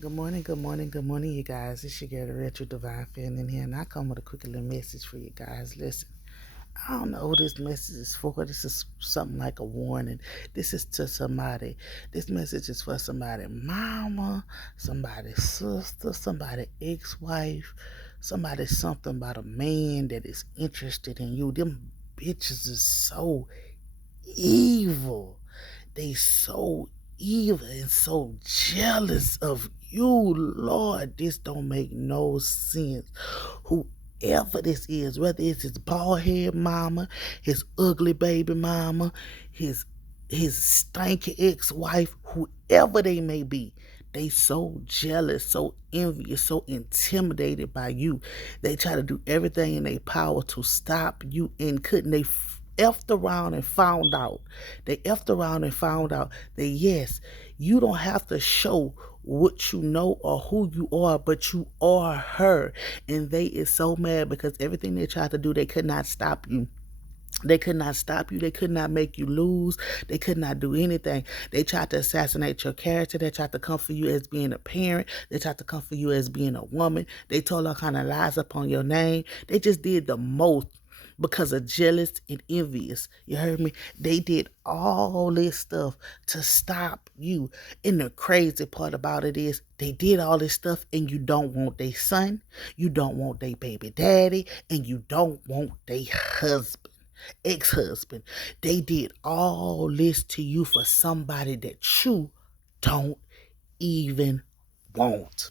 Good morning, good morning, good morning, you guys. It's your girl, the Retro Divine Fan in here, and I come with a quick little message for you guys. Listen, I don't know who this message is for. This is something like a warning. This is to somebody. This message is for somebody, mama, somebody sister, somebody ex-wife, somebody something about a man that is interested in you. Them bitches is so evil. They so evil and so jealous of you. Lord, this don't make no sense. Whoever this is, whether it's his bald head mama, his ugly baby mama, his his stanky ex-wife, whoever they may be, they so jealous, so envious, so intimidated by you. They try to do everything in their power to stop you, and couldn't they effed around and found out. They effed around and found out that yes, you don't have to show what you know or who you are, but you are her. And they is so mad because everything they tried to do, they could not stop you. They could not stop you. They could not make you lose. They could not do anything. They tried to assassinate your character. They tried to come for you as being a parent. They tried to come for you as being a woman. They told all kind of lies upon your name. They just did the most because of jealous and envious. You heard me? They did all this stuff to stop you. And the crazy part about it is they did all this stuff and you don't want their son, you don't want their baby daddy, and you don't want their husband, ex-husband. They did all this to you for somebody that you don't even want.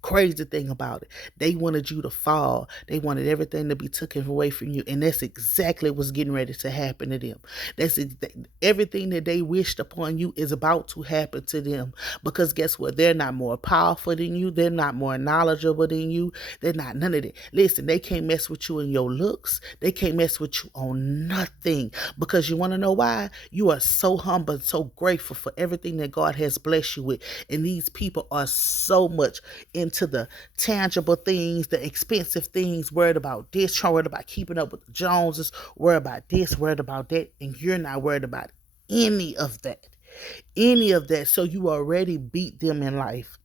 Crazy thing about it, they wanted you to fall. They wanted everything to be taken away from you, and that's exactly what's getting ready to happen to them. Everything that they wished upon you is about to happen to them, because guess what? They're not more powerful than you. They're not more knowledgeable than you. They're not none of that. Listen, they can't mess with you in your looks. They can't mess with you on nothing, because you want to know why? You are so humble, so grateful for everything that God has blessed you with, and these people are so much into the tangible things, the expensive things, worried about this, worried about keeping up with the Joneses, worried about this, worried about that, and you're not worried about any of that. Any of that. So you already beat them in life,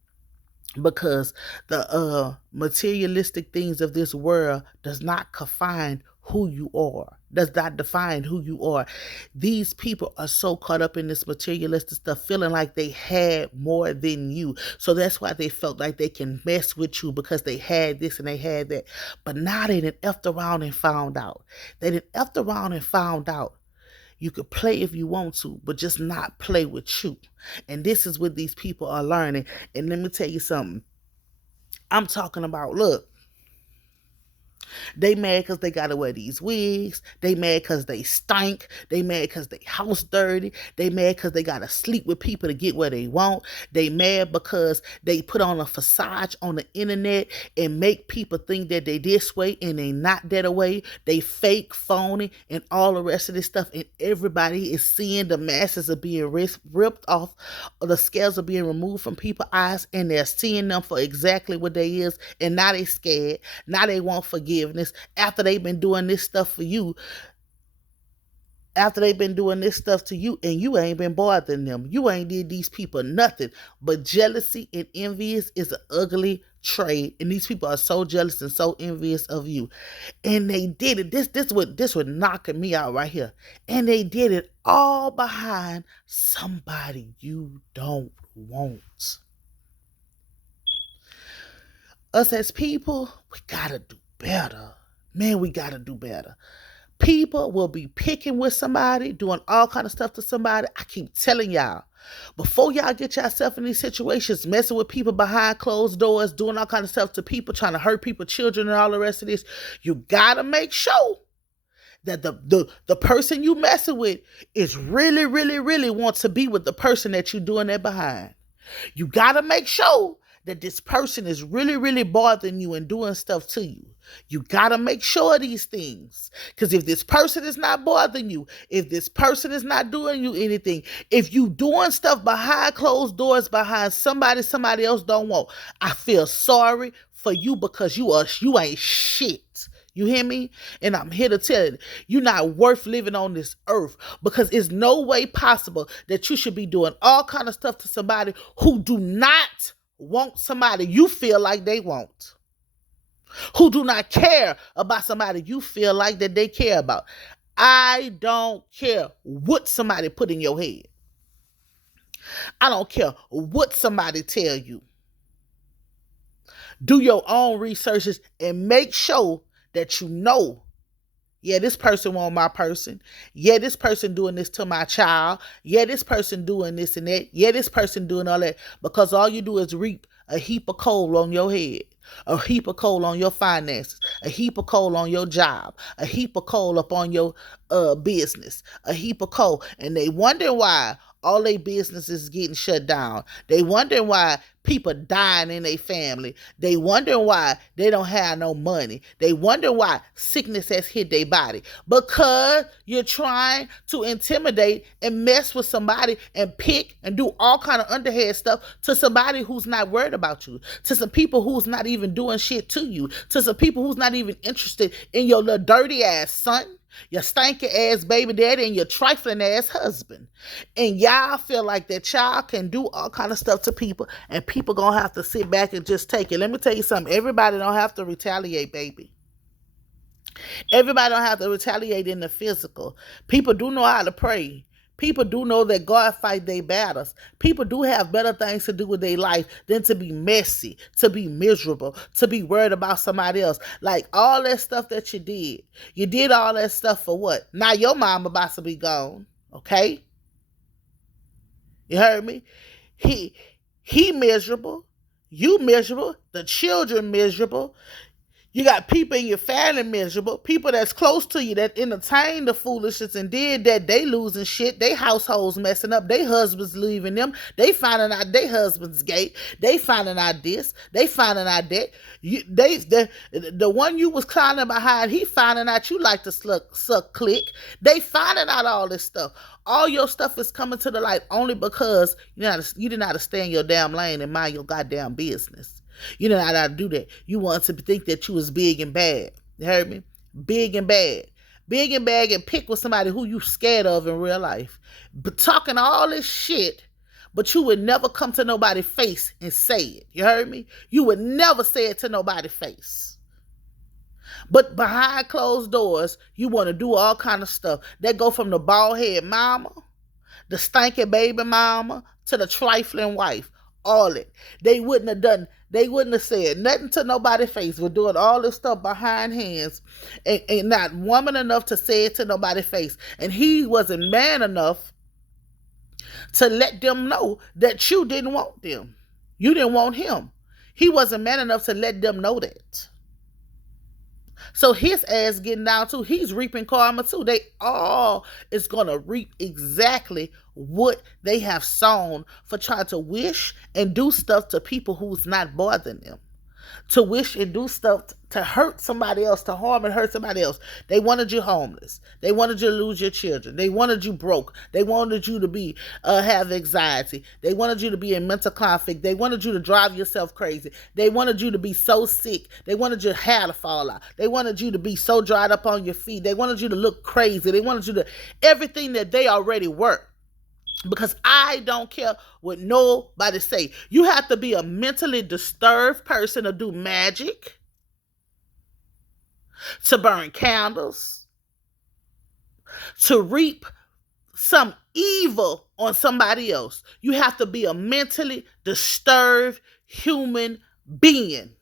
because the materialistic things of this world does not confine who you are, does not define who you are. These people are so caught up in this materialistic stuff, feeling like they had more than you, so that's why they felt like they can mess with you, because they had this and they had that. But now they done effed around and found out. They done effed around and found out you could play if you want to, but just not play with you. And this is what these people are learning. And let me tell you something. I'm talking about, look, they mad because they gotta wear these wigs. They mad because they stink. They mad because they house dirty. They mad because they gotta sleep with people to get what they want. They mad because they put on a facade on the internet and make people think that they this way and they not that way. They fake, phony, and all the rest of this stuff. And everybody is seeing the masses are being ripped off. The scales are being removed from people's eyes, and they're seeing them for exactly what they is. And now they scared. Now they want forgiveness after they've been doing this stuff for you, after they've been doing this stuff to you, and you ain't been bothering them. You ain't did these people nothing. But jealousy and envious is an ugly trait, and these people are so jealous and so envious of you. And they did it. This would knocking me out right here. And they did it all behind somebody you don't want. Us as people, we gotta do better. Man, we gotta do better. People will be picking with somebody, doing all kind of stuff to somebody. I keep telling y'all, before y'all get yourself in these situations, messing with people behind closed doors, doing all kind of stuff to people, trying to hurt people, children, and all the rest of this, you gotta make sure that the person you messing with is really, really, really want to be with the person that you doing that behind. You gotta make sure that this person is really, really bothering you and doing stuff to you. You gotta make sure of these things. Because if this person is not bothering you, if this person is not doing you anything, if you doing stuff behind closed doors, behind somebody else don't want, I feel sorry for you, because you ain't shit. You hear me? And I'm here to tell you, you're not worth living on this earth, because it's no way possible that you should be doing all kind of stuff to somebody who do not want somebody you feel like they want, who do not care about somebody you feel like that they care about. I don't care what somebody put in your head. I don't care what somebody tell you. Do your own researches and make sure that you know, yeah, this person want my person. Yeah, this person doing this to my child. Yeah, this person doing this and that. Yeah, this person doing all that. Because all you do is reap a heap of coal on your head, a heap of coal on your finances, a heap of coal on your job, a heap of coal up on your business, a heap of coal. And they wonder why all their businesses is getting shut down. They wonder why people dying in their family. They wonder why they don't have no money. They wonder why sickness has hit their body. Because you're trying to intimidate and mess with somebody and pick and do all kind of underhand stuff to somebody who's not worried about you, to some people who's not even doing shit to you, to some people who's not even interested in your little dirty ass son, your stanky ass baby daddy, and your trifling ass husband. And y'all feel like that child can do all kind of stuff to people, and people gonna have to sit back and just take it. Let me tell you something. Everybody don't have to retaliate, baby. Everybody don't have to retaliate in the physical. People do know how to pray. People do know that God fight their battles. People do have better things to do with their life than to be messy, to be miserable, to be worried about somebody else. Like all that stuff that you did. You did all that stuff for what? Now your mom about to be gone. Okay? You heard me? He miserable. You miserable. The children miserable. You got people in your family miserable, people that's close to you that entertain the foolishness and did that, they losing shit, they households messing up, they husbands leaving them, they finding out they husbands gay, they finding out this, they finding out that. The one you was clowning behind, he finding out you like to suck click. They finding out all this stuff. All your stuff is coming to the light only because you didn't know how to stay in your damn lane and mind your goddamn business. You didn't know how to do that. You wanted to think that you was big and bad. You heard me? Big and bad. Big and bad and pick with somebody who you scared of in real life. But talking all this shit, but you would never come to nobody's face and say it. You heard me? You would never say it to nobody's face. But behind closed doors, you want to do all kind of stuff. That go from the bald head mama, the stinking baby mama, to the trifling wife. All it. They wouldn't have said nothing to nobody's face. We're doing all this stuff behind hands and not woman enough to say it to nobody's face. And he wasn't man enough to let them know that you didn't want them. You didn't want him. He wasn't man enough to let them know that. So his ass getting down too. He's reaping karma too. They all is going to reap exactly what they have sown for trying to wish and do stuff to people who's not bothering them. To wish and do stuff to hurt somebody else, to harm and hurt somebody else. They wanted you homeless. They wanted you to lose your children. They wanted you broke. They wanted you to be have anxiety. They wanted you to be in mental conflict. They wanted you to drive yourself crazy. They wanted you to be so sick. They wanted your hair to fall out. They wanted you to be so dried up on your feet. They wanted you to look crazy. They wanted you to everything that they already were. Because I don't care what nobody say. You have to be a mentally disturbed person to do magic, to burn candles, to reap some evil on somebody else. You have to be a mentally disturbed human being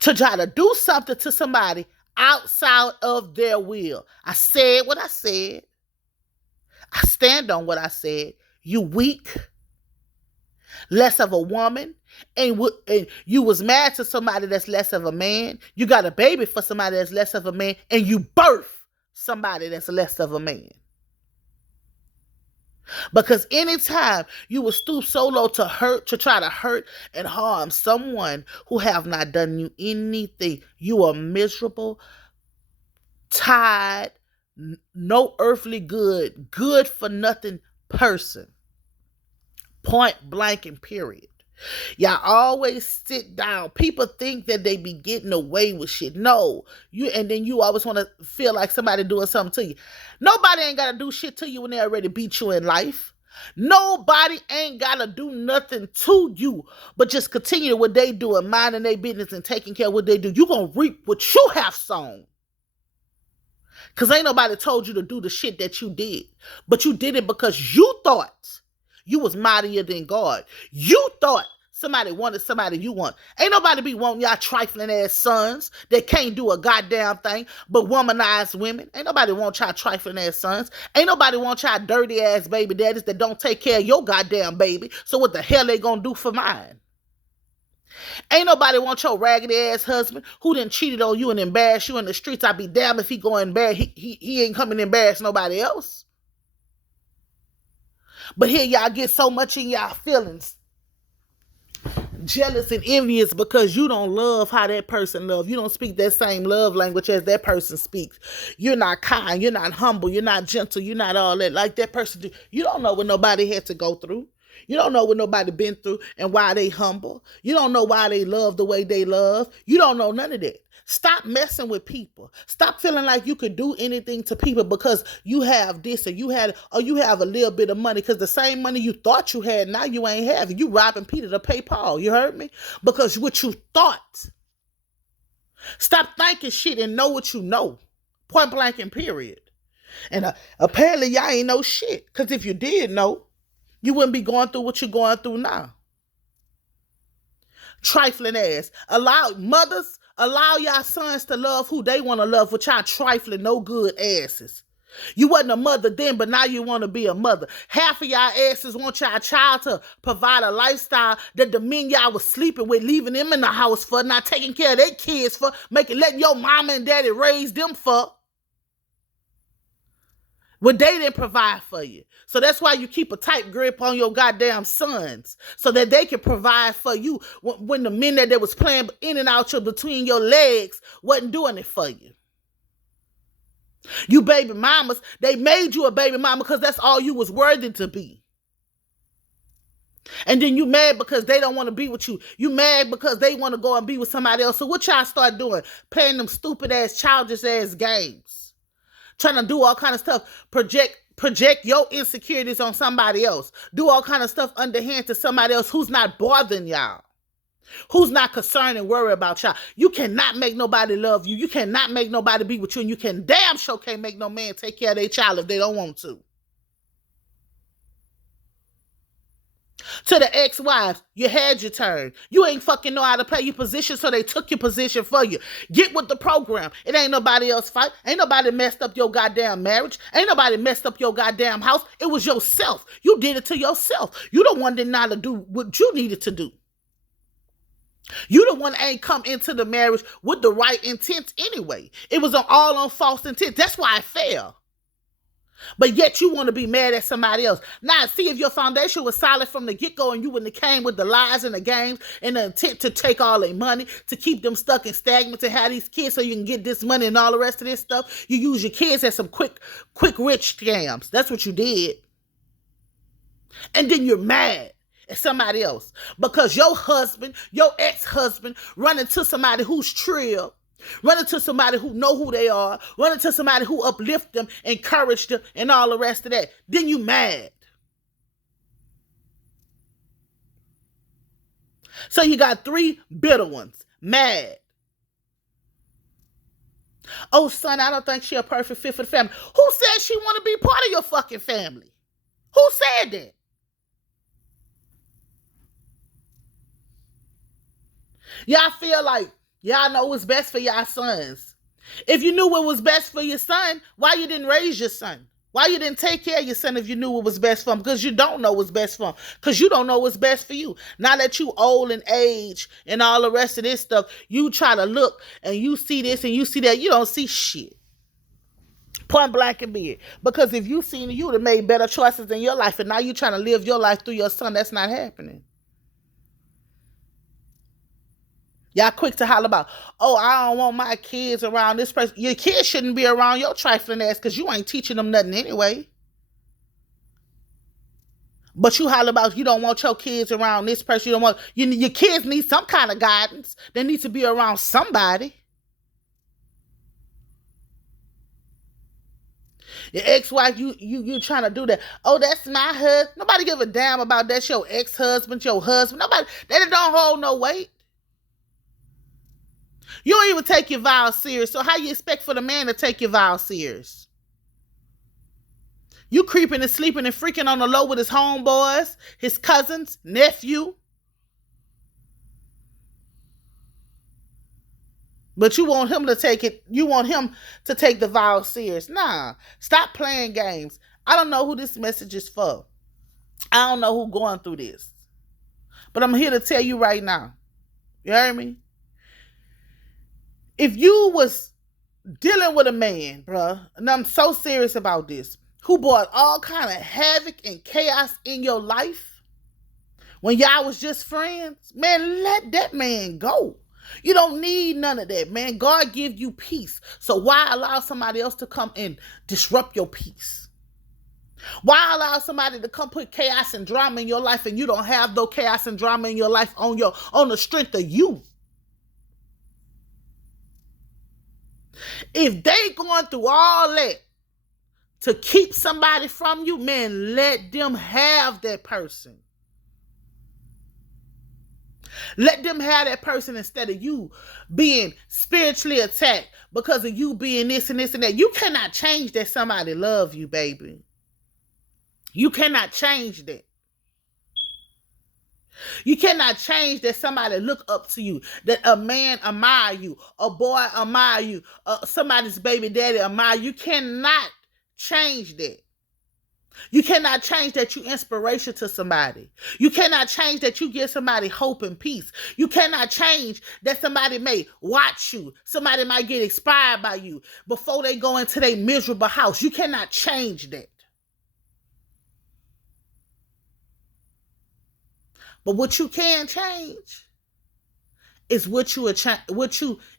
to try to do something to somebody outside of their will. I said what I said. I stand on what I said. You weak, less of a woman, and you was married to somebody that's less of a man. You got a baby for somebody that's less of a man, and you birth somebody that's less of a man. Because anytime you will stoop so low to try to hurt and harm someone who have not done you anything, you are miserable, tired, no earthly good for nothing person. Point blank and period. Y'all always sit down. People think that they be getting away with shit. No. And then you always want to feel like somebody doing something to you. Nobody ain't got to do shit to you when they already beat you in life. Nobody ain't gotta do nothing to you, but just continue what they do and minding their business and taking care of what they do. You gonna reap what you have sown. Cause ain't nobody told you to do the shit that you did. But you did it because you thought you was mightier than God. You thought somebody wanted somebody you want. Ain't nobody be wanting y'all trifling ass sons that can't do a goddamn thing but womanize women. Ain't nobody want y'all trifling ass sons. Ain't nobody want y'all dirty ass baby daddies that don't take care of your goddamn baby. So what the hell they gonna do for mine? Ain't nobody want your raggedy ass husband who done cheated on you and embarrassed you in the streets. I'd be damned if he go embarrass. He ain't coming to embarrass nobody else. But here y'all get so much in y'all feelings, jealous and envious because you don't love how that person loves. You don't speak that same love language as that person speaks. You're not kind. You're not humble. You're not gentle. You're not all that like that person do. You don't know what nobody had to go through. You don't know what nobody been through and why they humble. You don't know why they love the way they love. You don't know none of that. Stop messing with people. Stop feeling like you could do anything to people because you have this or you have a little bit of money, because the same money you thought you had, now you ain't having. You robbing Peter to pay Paul. You heard me? Because what you thought. Stop thinking shit and know what you know. Point blank and period. And apparently y'all ain't know shit. Because if you did know, you wouldn't be going through what you're going through now. Trifling ass. Allow y'all sons to love who they want to love with y'all trifling no good asses. You wasn't a mother then, but now you want to be a mother. Half of y'all asses want y'all child to provide a lifestyle that the men y'all was sleeping with, leaving them in the house for, not taking care of their kids for, letting your mama and daddy raise them for. What they didn't provide for you. So that's why you keep a tight grip on your goddamn sons, so that they can provide for you when the men that they was playing in and out between your legs wasn't doing it for you. You baby mamas, they made you a baby mama because that's all you was worthy to be. And then you mad because they don't want to be with you. You mad because they want to go and be with somebody else. So what y'all start doing? Playing them stupid ass, childish ass games. Trying to do all kind of stuff, project your insecurities on somebody else. Do all kind of stuff underhand to somebody else who's not bothering y'all. Who's not concerned and worried about y'all. You cannot make nobody love you. You cannot make nobody be with you. And you can damn sure can't make no man take care of their child if they don't want to. To the ex-wives, you had your turn. You ain't fucking know how to play your position, so they took your position for you. Get with the program. It ain't nobody else fight. Ain't nobody messed up your goddamn marriage. Ain't nobody messed up your goddamn house. It was yourself. You did it to yourself. You the one that not to do what you needed to do. You the one that ain't come into the marriage with the right intent anyway. It was all on false intent. That's why it failed. But yet you want to be mad at somebody else. Now, see, if your foundation was solid from the get-go and you wouldn't have came with the lies and the games and the intent to take all their money, to keep them stuck and stagnant, to have these kids so you can get this money and all the rest of this stuff, you use your kids as some quick rich scams. That's what you did. And then you're mad at somebody else because your husband, your ex-husband, running to somebody who's trill, run into somebody who know who they are, run into somebody who uplift them, encourage them, and all the rest of that. Then you mad. So you got 3 bitter ones. Mad. Oh, son, I don't think she a perfect fit for the family. Who said she want to be part of your fucking family? Who said that? Y'all feel like y'all know what's best for y'all sons. If you knew what was best for your son, why you didn't raise your son? Why you didn't take care of your son if you knew what was best for him? Because you don't know what's best for him. Because you don't know what's best for you. Now that you old and age and all the rest of this stuff, you try to look and you see this and you see that. You don't see shit. Point blank and be it. Because if you seen it, you would have made better choices in your life. And now you trying to live your life through your son. That's not happening. Y'all quick to holler about, oh, I don't want my kids around this person. Your kids shouldn't be around your trifling ass because you ain't teaching them nothing anyway. But you holler about you don't want your kids around this person. You don't want your kids need some kind of guidance. They need to be around somebody. Your ex-wife, you trying to do that. Oh, that's my husband. Nobody give a damn about that. Your ex-husband, your husband. Nobody, that don't hold no weight. You don't even take your vows serious. So how you expect for the man to take your vows serious? You creeping and sleeping and freaking on the low with his homeboys, his cousins, nephew. But you want him to take it, you want him to take the vows serious. Nah, stop playing games. I don't know who this message is for. I don't know who going through this. But I'm here to tell you right now. You heard me? If you was dealing with a man, bruh, and I'm so serious about this, who brought all kind of havoc and chaos in your life when y'all was just friends, man, let that man go. You don't need none of that, man. God give you peace. So why allow somebody else to come and disrupt your peace? Why allow somebody to come put chaos and drama in your life and you don't have no chaos and drama in your life on the strength of you? If they going through all that to keep somebody from you, man, let them have that person. Let them have that person instead of you being spiritually attacked because of you being this and this and that. You cannot change that somebody love you, baby. You cannot change that. You cannot change that somebody look up to you, that a man admire you, a boy admire you, somebody's baby daddy admire you. You cannot change that. You cannot change that you inspiration to somebody. You cannot change that you give somebody hope and peace. You cannot change that somebody may watch you. Somebody might get inspired by you before they go into their miserable house. You cannot change that. But what you can change is what you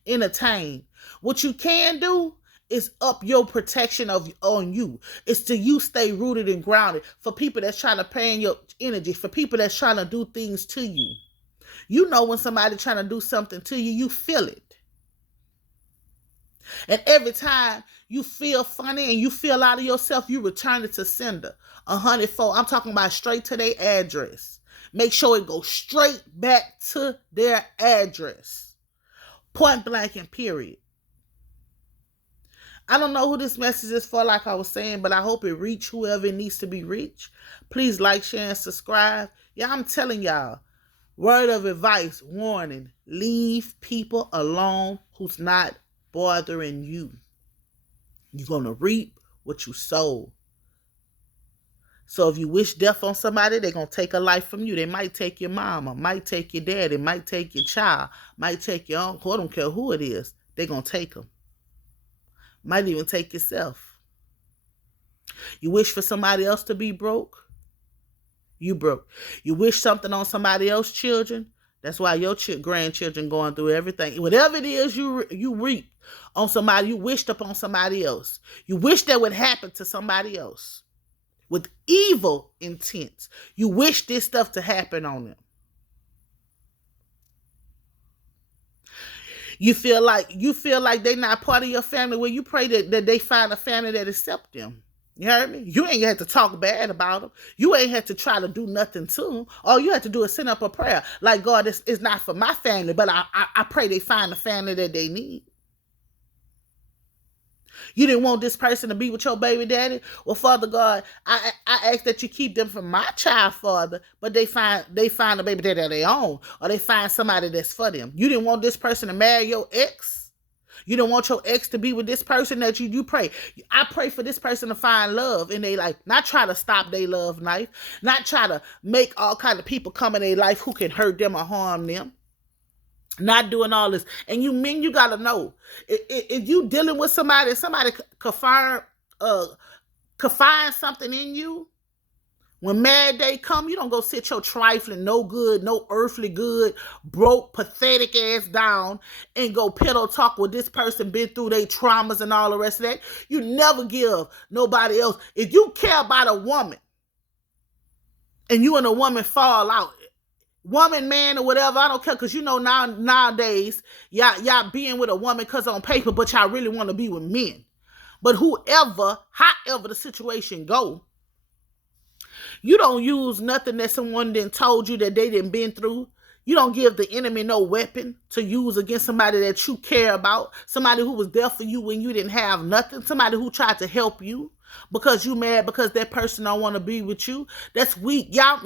entertain. What you can do is up your protection on you. It's to you stay rooted and grounded. For people that's trying to pay in your energy, for people that's trying to do things to you. You know when somebody trying to do something to you, you feel it. And every time you feel funny and you feel out of yourself, you return it to sender 100-fold. I'm talking about straight to their address. Make sure it goes straight back to their address. Point blank and period. I don't know who this message is for, like I was saying, but I hope it reach whoever it needs to be reached. Please like, share, and subscribe. Yeah, I'm telling y'all, word of advice, warning, leave people alone who's not bothering you. You're going to reap what you sow. So if you wish death on somebody, they're going to take a life from you. They might take your mama, might take your daddy, might take your child, might take your uncle. I don't care who it is. They're going to take them. Might even take yourself. You wish for somebody else to be broke? You broke. You wish something on somebody else's children? That's why your grandchildren going through everything. Whatever it is you reap on somebody, you wished upon somebody else. You wish that would happen to somebody else with evil intents. You wish this stuff to happen on them. You feel like they're not part of your family. Well, you pray that they find a family that accept them. You heard me? You ain't had to talk bad about them. You ain't had to try to do nothing to them. All you had to do is send up a prayer. Like, God, this is not for my family, but I pray they find the family that they need. You didn't want this person to be with your baby daddy? Well, Father God, I ask that you keep them from my child, Father, but they find a baby daddy of their own, or they find somebody that's for them. You didn't want this person to marry your ex? You don't want your ex to be with this person that you pray. I pray for this person to find love in their life, not try to stop their love life, not try to make all kind of people come in their life who can hurt them or harm them. Not doing all this. And you gotta know, if you dealing with somebody could find something in you, when mad day come, you don't go sit your trifling, no good, no earthly good, broke, pathetic ass down and go pillow talk with this person been through their traumas and all the rest of that. You never give nobody else. If you care about a woman and you and a woman fall out, woman, man, or whatever, I don't care, because you know nowadays, y'all being with a woman because on paper, but y'all really want to be with men. But however the situation go, you don't use nothing that someone didn't told you that they didn't been through. You don't give the enemy no weapon to use against somebody that you care about, somebody who was there for you when you didn't have nothing, somebody who tried to help you because you mad because that person don't want to be with you. That's weak. Y'all,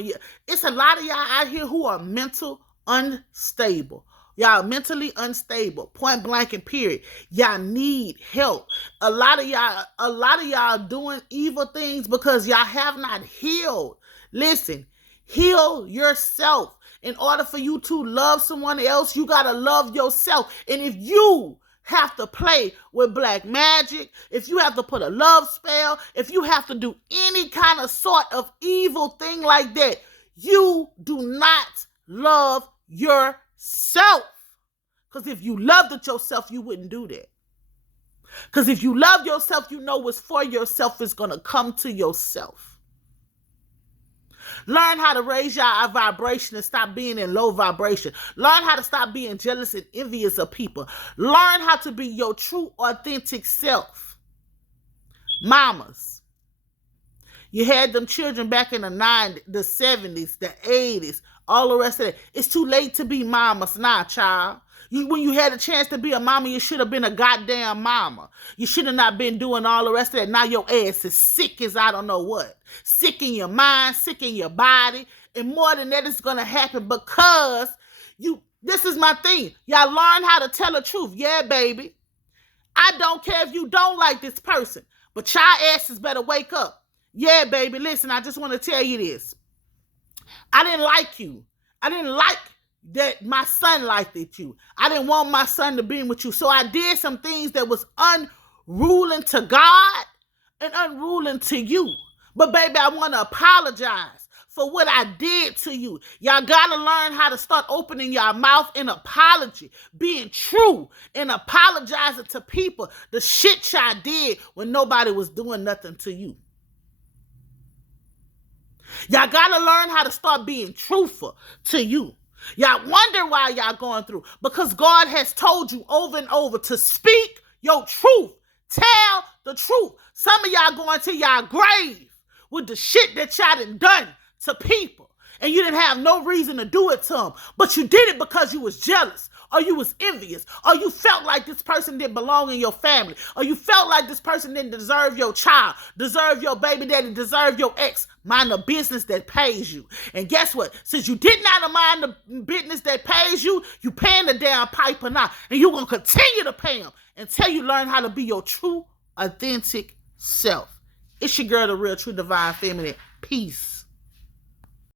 it's a lot of y'all out here who are mental unstable. Y'all mentally unstable, point blank and period. Y'all need help. A lot of y'all doing evil things because y'all have not healed. Listen, heal yourself. In order for you to love someone else, you gotta love yourself. And if you have to play with black magic, if you have to put a love spell, if you have to do any kind of sort of evil thing like that, you do not love yourself. Because if you loved it yourself, you wouldn't do that. Because if you love yourself, you know what's for yourself is going to come to yourself. Learn how to raise your vibration and stop being in low vibration. Learn how to stop being jealous and envious of people. Learn how to be your true, authentic self. Mamas, you had them children back in the 90s, the 70s, the 80s, all the rest of that. It's too late to be mamas now, child. When you had a chance to be a mama, you should have been a goddamn mama. You should have not been doing all the rest of that. Now your ass is sick as I don't know what. Sick in your mind, sick in your body. And more than that is going to happen because this is my thing. Y'all learn how to tell the truth. Yeah, baby. I don't care if you don't like this person, but y'all asses better wake up. Yeah, baby. Listen, I just want to tell you this. I didn't like you. I didn't like that my son liked it you. I didn't want my son to be with you. So I did some things that was unruling to God and unruling to you. But baby, I want to apologize for what I did to you. Y'all got to learn how to start opening your mouth in apology, being true and apologizing to people the shit y'all did when nobody was doing nothing to you. Y'all got to learn how to start being truthful to you. Y'all wonder why y'all going through. Because God has told you over and over to speak your truth. Tell the truth. Some of y'all going to y'all grave with the shit that y'all done to people. And you didn't have no reason to do it to them. But you did it because you was jealous. Or you was envious. Or you felt like this person didn't belong in your family. Or you felt like this person didn't deserve your child. Deserve your baby daddy. Deserve your ex. Mind the business that pays you. And guess what? Since you did not mind the business that pays you, you paying the damn piper now. And you're going to continue to pay them until you learn how to be your true, authentic self. It's your girl, the real, true, divine feminine. Peace.